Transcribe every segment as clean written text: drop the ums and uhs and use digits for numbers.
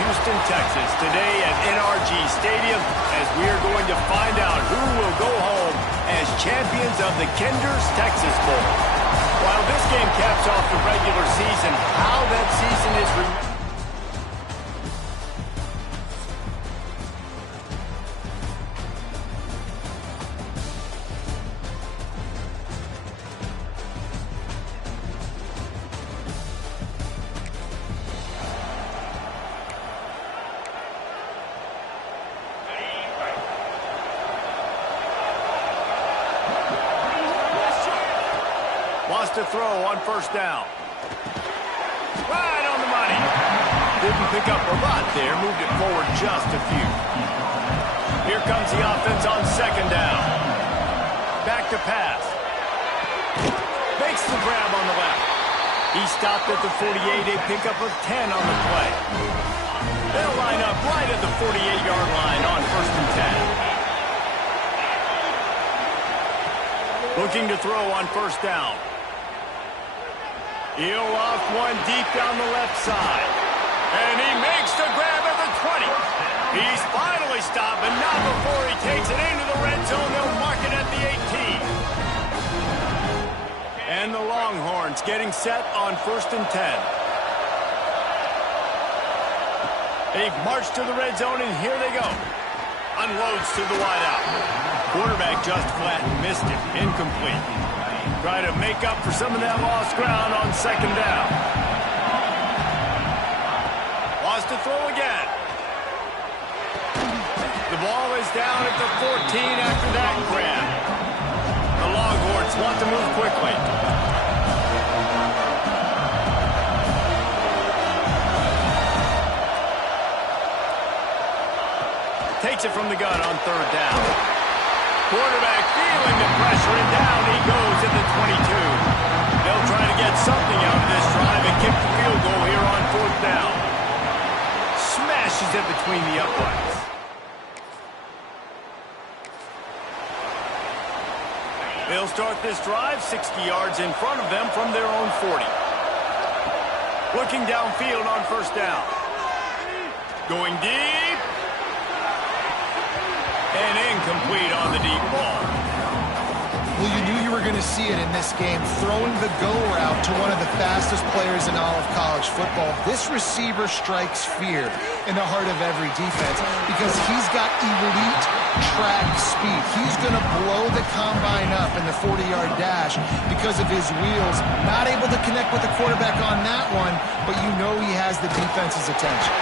Houston, Texas, today at NRG Stadium, as we are going to find out who will go home as champions of the Kinder's Texas Bowl. While this game caps off the regular season, how that season is remembered. Wants to throw on first down. Right on the money. Didn't pick up a lot there. Moved it forward just a few. Here comes the offense on second down. Back to pass. Makes the grab on the left. He stopped at the 48. A pickup of 10 on the play. They'll line up right at the 48-yard line on first and 10. Looking to throw on first down. He'll off one deep down the left side. And he makes the grab at the 20. He's finally stopped, but not before he takes it into the red zone. They'll mark it at the 18. And the Longhorns getting set on first and 10. They've marched to the red zone, and here they go. Unloads to the wideout. Quarterback just flat missed it. Incomplete. Try to make up for some of that lost ground on second down. Wants to throw again. The ball is down at the 14 after that grab. The Longhorns want to move quickly. Takes it from the gun on third down. Quarterback feeling the pressure, and down he goes at the 22. They'll try to get something out of this drive and kick the field goal here on fourth down. Smashes it between the uprights. They'll start this drive 60 yards in front of them from their own 40. Looking downfield on first down. Going deep. And incomplete on the deep ball. Well, you knew you were going to see it in this game, throwing the go route to one of the fastest players in all of college football. This receiver strikes fear in the heart of every defense because he's got elite track speed. He's going to blow the combine up in the 40-yard dash because of his wheels. Not able to connect with the quarterback on that one, but you know he has the defense's attention.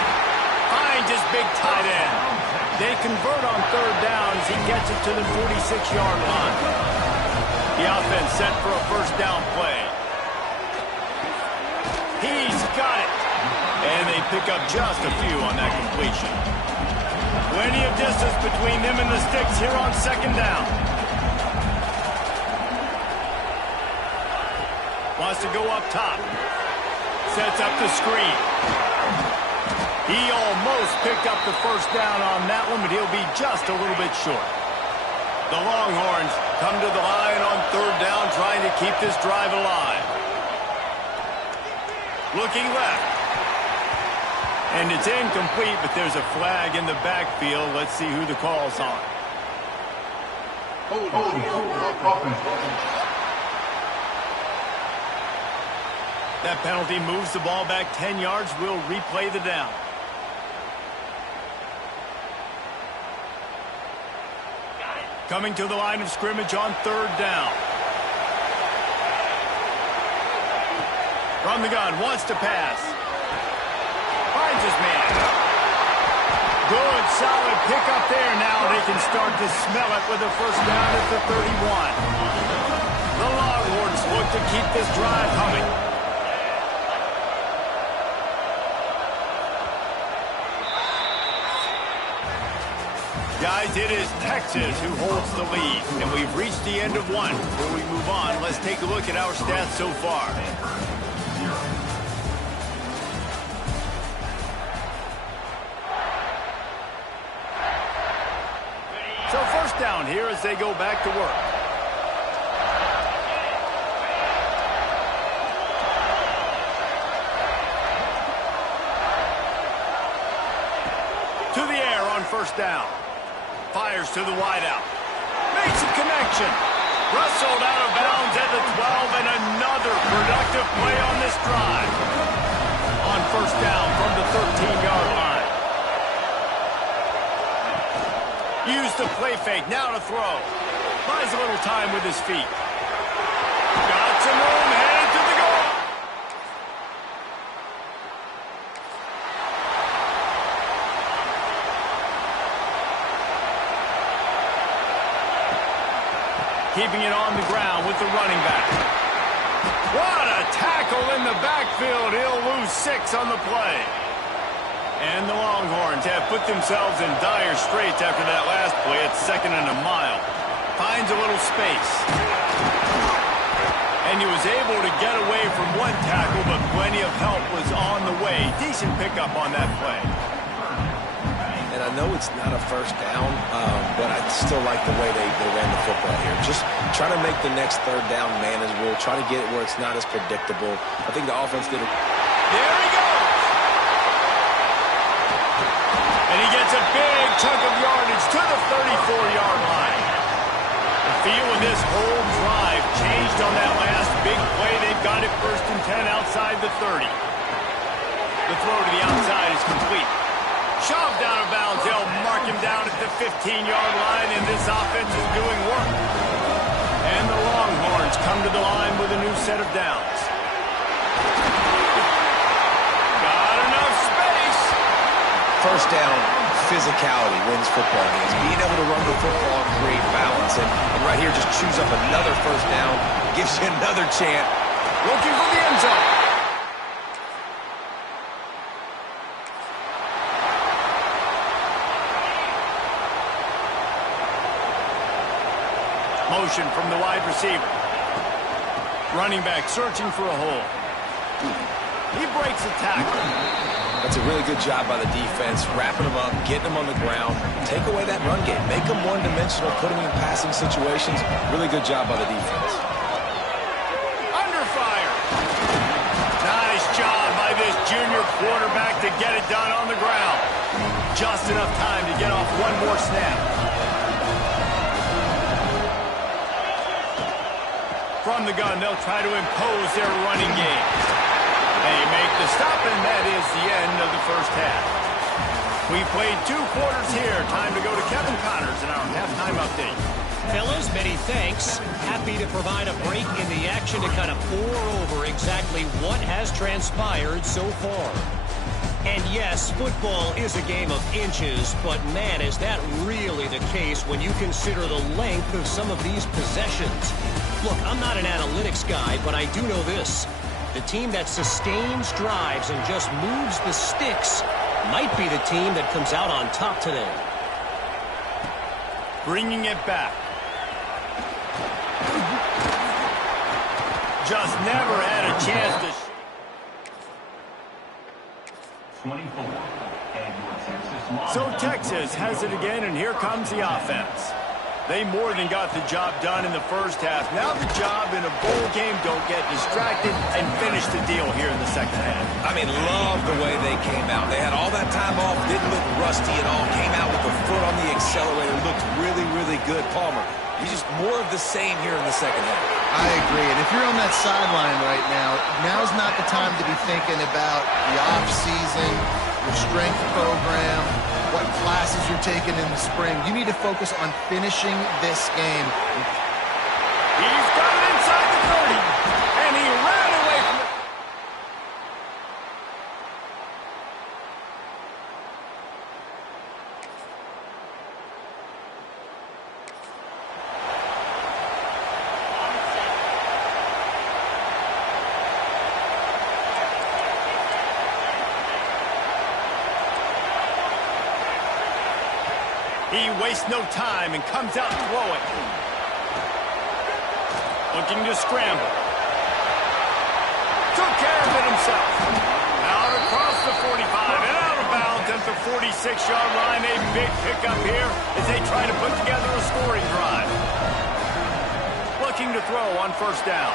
Finds his big tight end. They convert on third down as he gets it to the 46-yard line. The offense set for a first down play. He's got it. And they pick up just a few on that completion. Plenty of distance between them and the sticks here on second down. Wants to go up top. Sets up the screen. He almost picked up the first down on that one, but he'll be just a little bit short. The Longhorns come to the line on third down, trying to keep this drive alive. Looking left. And it's incomplete, but there's a flag in the backfield. Let's see who the call's on. That penalty moves the ball back 10 yards. We'll replay the down. Coming to the line of scrimmage on third down. From the gun, wants to pass. Finds his man. Good, solid pickup there. Now they can start to smell it with a first down at the 31. The Longhorns look to keep this drive humming. Guys, it is Texas who holds the lead, and we've reached the end of one. Before we move on, let's take a look at our stats so far. So first down here as they go back to work. To the air on first down. Fires to the wideout. Makes a connection. Rustled out of bounds at the 12, and another productive play on this drive. On first down from the 13-yard line. Use the play fake, now to throw. Buys a little time with his feet. Got some room, headed to the goal. Keeping it on the ground with the running back. What a tackle in the backfield. He'll lose 6 on the play. And the Longhorns have put themselves in dire straits after that last play at 2nd and a mile. Finds a little space. And he was able to get away from one tackle, but plenty of help was on the way. Decent pickup on that play. And I know it's not a first down, but I still like the way they ran the football here. Just try to make the next third down manageable. Try to get it where it's not as predictable. I think the offense did it. There he goes. And he gets a big chunk of yardage to the 34-yard line. The feel of this whole drive changed on that last big play. They've got it 1st and 10 outside the 30. The throw to the outside is complete. Shoved out of bounds. They'll mark him down at the 15-yard line, and this offense is doing work. And the Longhorns come to the line with a new set of downs. Got enough space. First down, physicality wins football games. Being able to run the football and create balance. And right here, just choose up another first down. Gives you another chance. Looking for the end zone. Motion from the wide receiver. Running back searching for a hole. He breaks a tackle. That's a really good job by the defense, wrapping them up, getting them on the ground. Take away that run game. Make them one-dimensional, put them in passing situations. Really good job by the defense. Under fire. Nice job by this junior quarterback to get it done on the ground. Just enough time to get off one more snap. From the gun, they'll try to impose their running game. They make the stop, and that is the end of the first half. We played 2 quarters here. Time to go to Kevin Connors in our halftime update. Fellas, many thanks. Happy to provide a break in the action to kind of pour over exactly what has transpired so far. And yes, football is a game of inches, but man, is that really the case when you consider the length of some of these possessions. Look, I'm not an analytics guy, but I do know this. The team that sustains drives and just moves the sticks might be the team that comes out on top today. Bringing it back. Just never had a chance to... 24. So Texas has it again, and here comes the offense. They more than got the job done in the first half. Now the job in a bowl game, don't get distracted and finish the deal here in the second half. I mean, love the way they came out. They had all that time off, didn't look rusty at all, came out with the foot on the accelerator, looked really, really good. Palmer, he's just more of the same here in the second half. I agree, and if you're on that sideline right now, now's not the time to be thinking about the off-season, your strength program, what classes you're taking in the spring. You need to focus on finishing this game. He's got it inside the 30, and he ran away from it. He wastes no time and comes out throwing. Looking to scramble. Took care of it himself. Out across the 45 and out of bounds at the 46-yard line. A big pickup here as they try to put together a scoring drive. Looking to throw on first down.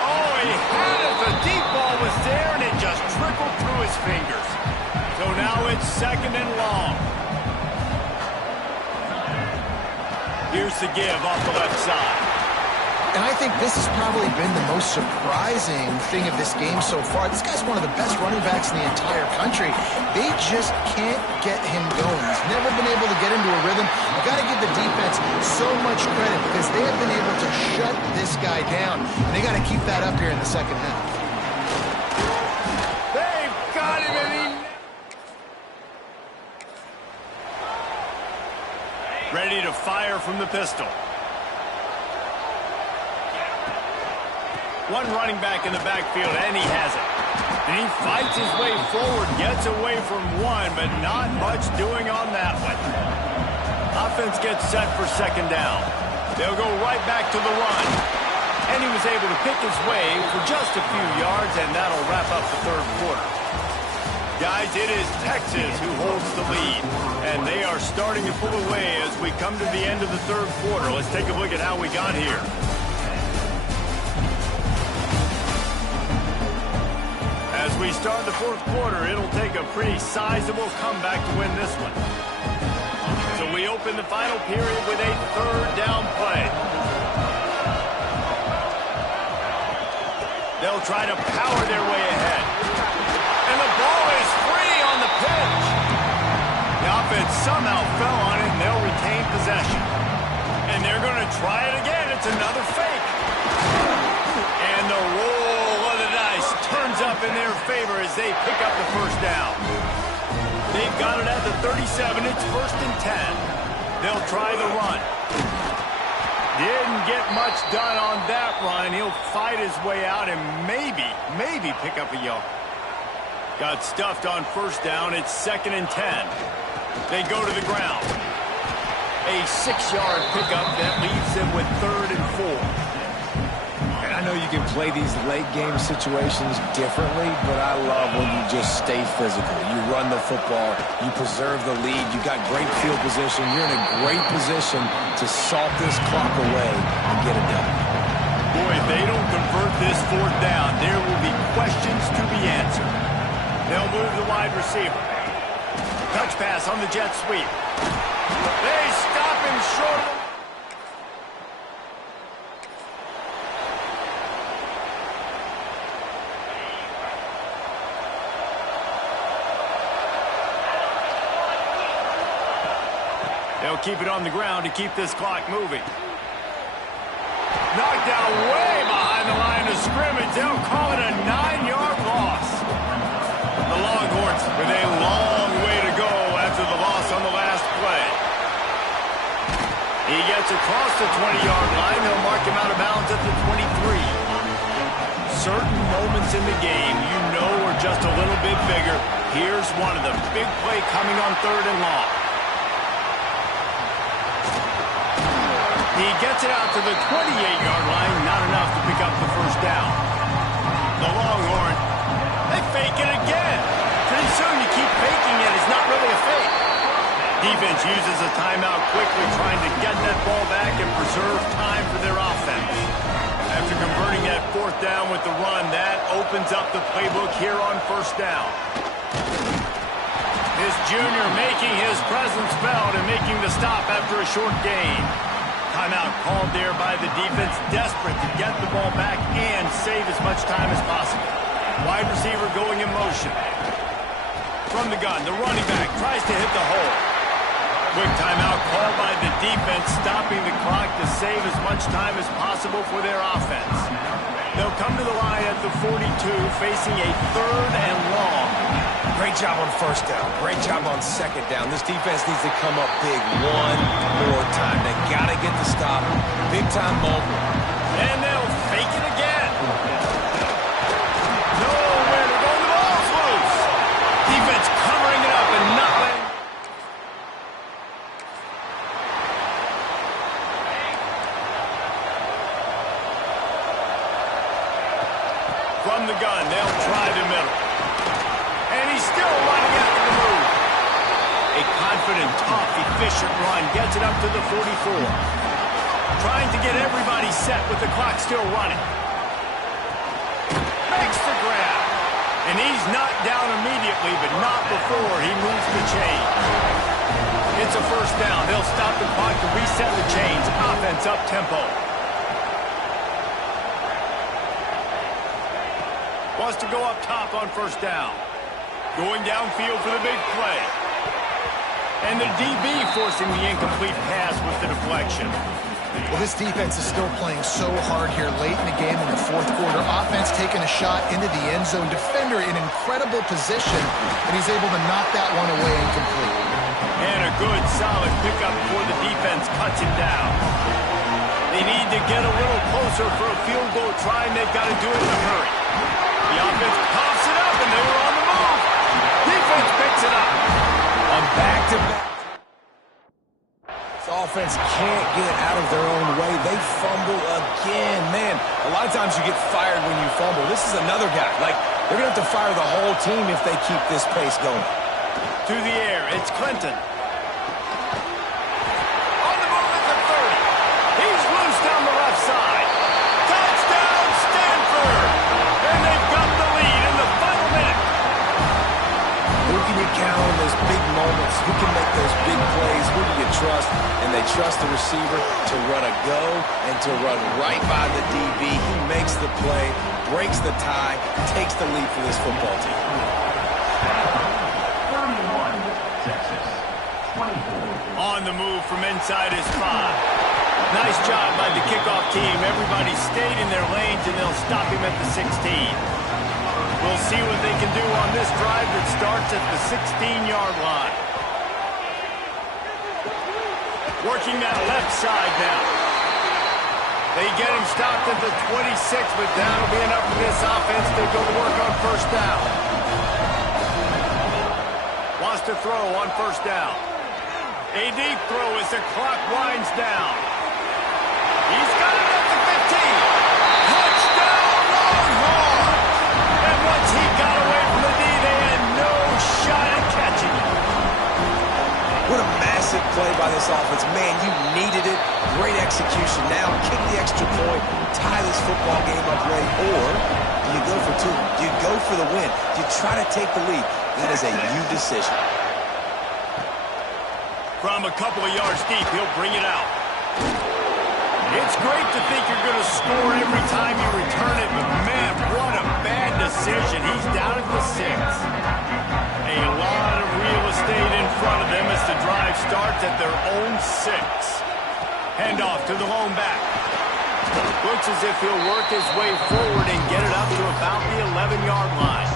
Oh, he had it. The deep ball was there, and it just trickled through his fingers. So now gives the give off the left side. And I think this has probably been the most surprising thing of this game so far. This guy's one of the best running backs in the entire country. They just can't get him going. He's never been able to get into a rhythm. You got to give the defense so much credit because they have been able to shut this guy down. And they got to keep that up here in the second half. They've got him, and ready to fire from the pistol. One running back in the backfield, and he has it. And he fights his way forward, gets away from one, but not much doing on that one. Offense gets set for second down. They'll go right back to the run. And he was able to pick his way for just a few yards, and that'll wrap up the third quarter. Guys, it is Texas who holds the lead, and they are starting to pull away as we come to the end of the third quarter. Let's take a look at how we got here. As we start the fourth quarter, it'll take a pretty sizable comeback to win this one. So we open the final period with a third down play. They'll try to power their way ahead. And the ball is free on the pitch. The offense somehow fell on it, and they'll retain possession. And they're going to try it again. It's another fake. And the roll of the dice turns up in their favor as they pick up the first down. They've got it at the 37. It's 1st and 10. They'll try the run. Didn't get much done on that run. He'll fight his way out and maybe pick up a yard. Got stuffed on first down. It's 2nd and 10. They go to the ground. A 6-yard pickup that leaves them with 3rd and 4. I know you can play these late-game situations differently, but I love when you just stay physical. You run the football, you preserve the lead, you got great field position, you're in a great position to salt this clock away and get it done. Boy, if they don't convert this 4th down, there will be questions to be answered. They'll move the wide receiver. Touch pass on the jet sweep. They stop him short of the... They'll keep it on the ground to keep this clock moving. Knocked out way behind the line of scrimmage. They'll call it a 9-yard loss. The Longhorns with a long way to go after the loss on the last play. He gets across the 20-yard line. They'll mark him out of bounds at the 23. Certain moments in the game you know are just a little bit bigger. Here's one of them. Big play coming on 3rd and long. He gets it out to the 28-yard line, not enough to pick up the first down. The Longhorn, they fake it again. Pretty soon you keep faking it. It's not really a fake. Defense uses a timeout quickly, trying to get that ball back and preserve time for their offense. After converting that 4th down with the run, that opens up the playbook here on 1st down. This junior making his presence felt and making the stop after a short gain. Timeout called there by the defense, desperate to get the ball back and save as much time as possible. Wide receiver going in motion. From the gun, the running back tries to hit the hole. Quick timeout called by the defense, stopping the clock to save as much time as possible for their offense. They'll come to the line at the 42, facing a 3rd and long. Great job on 1st down. Great job on 2nd down. This defense needs to come up big one more time. They got to get the stop. Big-time moment. And they'll fake it again. Nowhere to go. The ball's loose. Defense covering it up and not letting... From the gun, they'll try the middle. And he's still running after the move. A confident, tough, efficient run gets it up to the 44. Trying to get everybody set with the clock still running. Makes the grab. And he's knocked down immediately, but not before he moves the chain. It's a first down. They'll stop the clock to reset the chains. Offense up tempo. Wants to go up top on first down. Going downfield for the big play. And the DB forcing the incomplete pass with the deflection. Well, this defense is still playing so hard here late in the game in the fourth quarter. Offense taking a shot into the end zone. Defender in incredible position, and he's able to knock that one away incomplete. And a good, solid pickup before the defense cuts him down. They need to get a little closer for a field goal try, and they've got to do it in a hurry. The offense pops it up, and they were on the move. Defense picks it up. A back-to-back. This offense can't get out of their own way. They fumble again. Man, a lot of times you get fired when you fumble. This is another guy. Like, they're going to have to fire the whole team if they keep this pace going. To the air, it's Clinton. On the move at the 30. He's loose down the left side. Touchdown, Stanford! And they've got the lead in the final minute. Who can you count on those big moments? Who can make those big plays? Who do you trust? And they trust the receiver to run a go and to run right by the DB. He makes the play, breaks the tie, takes the lead for this football team. 31, Texas. 24. On the move from inside his 5. Nice job by the kickoff team. Everybody stayed in their lanes, and they'll stop him at the 16. We'll see what they can do on this drive that starts at the 16-yard line. Working that left side now. They get him stopped at the 26, but that'll be enough for this offense to go to work on first down. Wants to throw on first down. A deep throw as the clock winds down. He's got it at the 15. Touchdown, Longhorn! And once he got away from the D, they had no shot at catching him. What a massive play by this offense. Man, you needed it. Great execution. Now kick the extra point, tie this football game up late, or do you go for two? Do you go for the win? Do you try to take the lead? That is a you decision. From a couple of yards deep, he'll bring it out. It's great to think you're going to score every time you return it, but man, what a bad decision. He's down at the 6. A lot of real estate in front of them as the drive starts at their own 6. Handoff to the lone back. Looks as if he'll work his way forward and get it up to about the 11-yard line.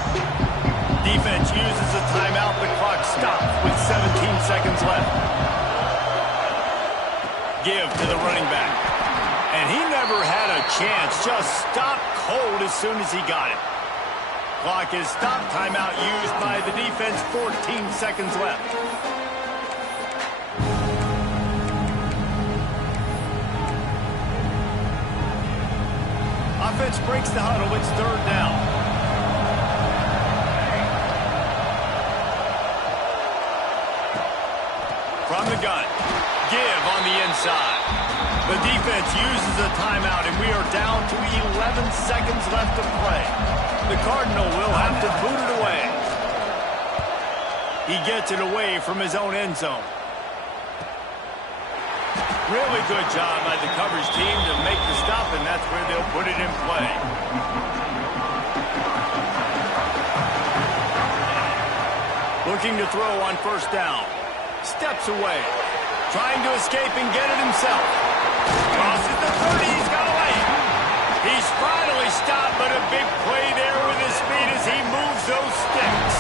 Defense uses a timeout. The clock stops with 17 seconds left. Give to the running back. And he never had a chance. Just stopped cold as soon as he got it. Clock is stopped. Timeout used by the defense. 14 seconds left. Offense breaks the huddle. It's third down. From the gun. Give on the inside. The defense uses a timeout, and we are down to 11 seconds left to play. The Cardinal will have to boot it away. He gets it away from his own end zone. Really good job by the coverage team to make the stop, and that's where they'll put it in play. Looking to throw on first down. Steps away. Trying to escape and get it himself. Crosses the 30. He's got away. He's finally stopped, but a big play there with his speed as he moves those sticks.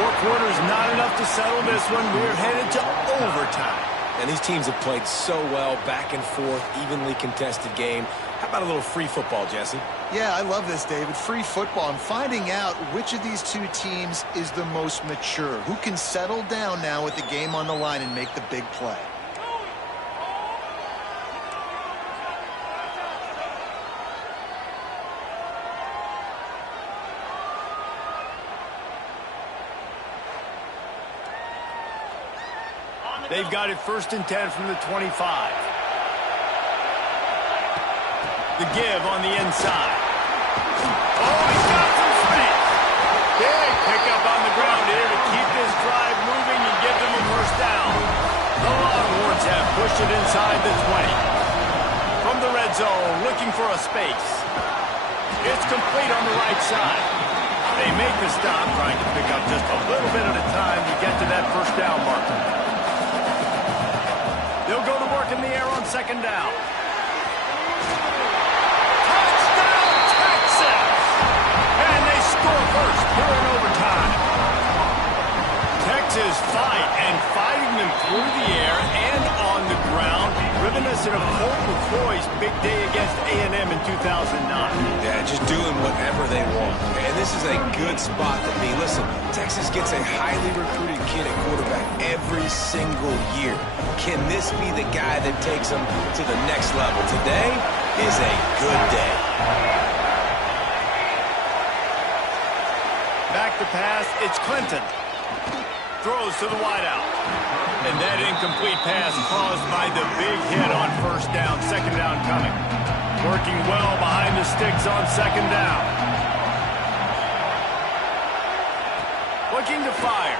4 quarters not enough to settle this one. We're headed to overtime. And these teams have played so well, back and forth, evenly contested game. How about a little free football, Jesse? Yeah, I love this, David. Free football and finding out which of these two teams is the most mature. Who can settle down now with the game on the line and make the big play. They've got it 1st and 10 from the 25. The give on the inside. Oh, he's got some space. Big pickup on the ground here to keep this drive moving and give them a first down. The Longhorns have pushed it inside the 20. From the red zone, looking for a space. It's complete on the right side. They make the stop, trying to pick up just a little bit at a time to get to that first down marker. They'll go to work in the air on second down. Touchdown, Texas! And they score first here in overtime. Texas fighting them through the air and on the ground. Reminiscent of Colt McCoy's big day against A&M in 2009. Yeah, just doing whatever they want. And this is a good spot to be. Listen, Texas gets a highly recruited kid at quarterback every single year. Can this be the guy that takes them to the next level? Today is a good day. Back to pass, it's Clinton. Throws to the wideout. And that incomplete pass caused by the big hit on first down. Second down coming. Working well behind the sticks on second down. Looking to fire.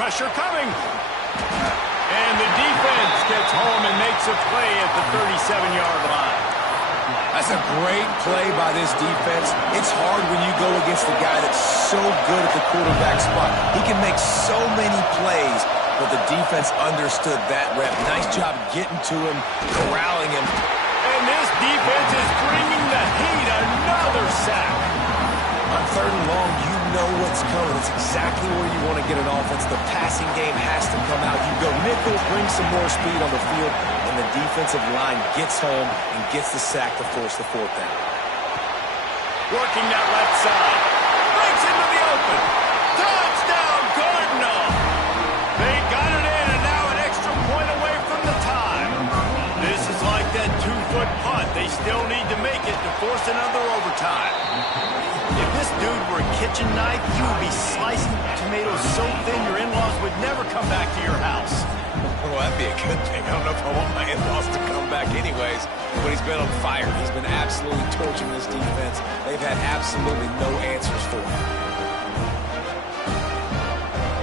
Pressure coming. And the defense gets home and makes a play at the 37-yard line. That's a great play by this defense. It's hard when you go against a guy that's so good at the quarterback spot. He can make so many plays, but the defense understood that rep. Nice job getting to him, corralling him. And this defense is bringing the heat. Another sack. On third and long, you know what's coming. It's exactly where you want to get an offense. The passing game has to come out. You go nickel, bring some more speed on the field, and the defensive line gets home and gets the sack to force the fourth down. Working that left side. Breaks into the open. Touchdown, Cardinal. They got it in, and now an extra point away from the tie. This is like that 2-foot punt. They still need to make it to force another overtime. If this dude were a kitchen knife, you would be slicing tomatoes so thin your in-laws would never come back to your house. Well, that'd be a good thing. I don't know if I want my in-laws to come back anyways, but he's been on fire. He's been absolutely torching this defense. They've had absolutely no answers for him.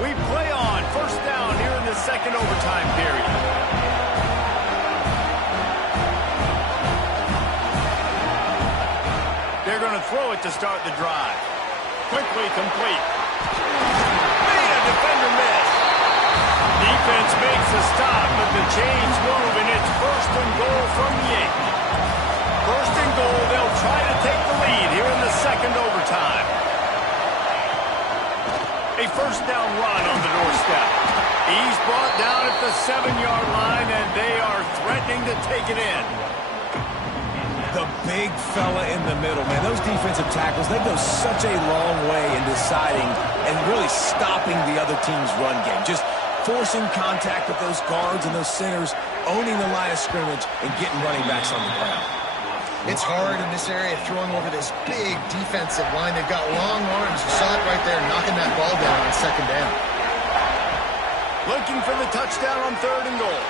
We play on first down here in the second overtime period. They're going to throw it to start the drive. Quickly complete. Made a defender miss. Defense makes a stop, but the chains move, and it's first and goal from the 8. First and goal, they'll try to take the lead here in the second overtime. A first down run on the doorstep. He's brought down at the 7-yard line, and they are threatening to take it in. The big fella in the middle, man. Those defensive tackles, they go such a long way in deciding and really stopping the other team's run game. Just forcing contact with those guards and those centers, owning the line of scrimmage, and getting running backs on the ground. It's hard in this area, throwing over this big defensive line. They've got long arms. You saw it right there, knocking that ball down on second down. Looking for the touchdown on third and goal.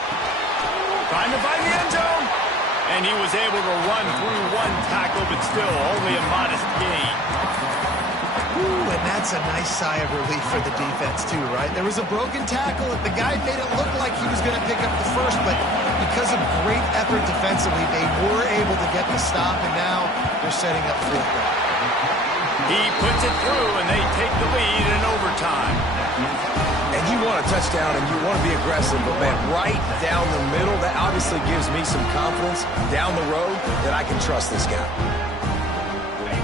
Trying to find the end zone. And he was able to run through one tackle, but still only a modest gain. Ooh, and that's a nice sigh of relief for the defense, too, right? There was a broken tackle. The guy made it look like he was going to pick up the first, but because of great effort defensively, they were able to get the stop, and now they're setting up fourth down. He puts it through, and they take the lead in overtime. And you want a touchdown, and you want to be aggressive, but, man, right down the middle, that obviously gives me some confidence down the road that I can trust this guy.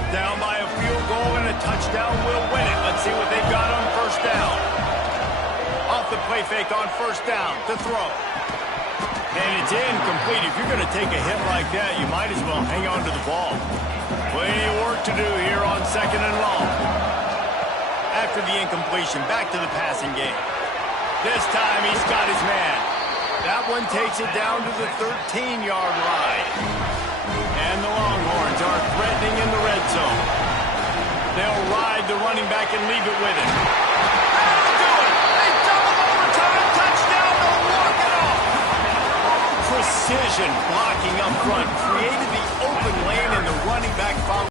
Down by a field goal, and a touchdown will win it. Let's see what they've got on first down. Off the play fake on first down to throw. And it's incomplete. If you're going to take a hit like that, you might as well hang on to the ball. Plenty of work to do here on second and long. After the incompletion, back to the passing game. This time he's got his man. That one takes it down to the 13-yard line. And the Longhorns are threatening in the red zone. They'll ride the running back and leave it with him. That'll do it! They double overtime touchdown to walk it off! Precision blocking up front created the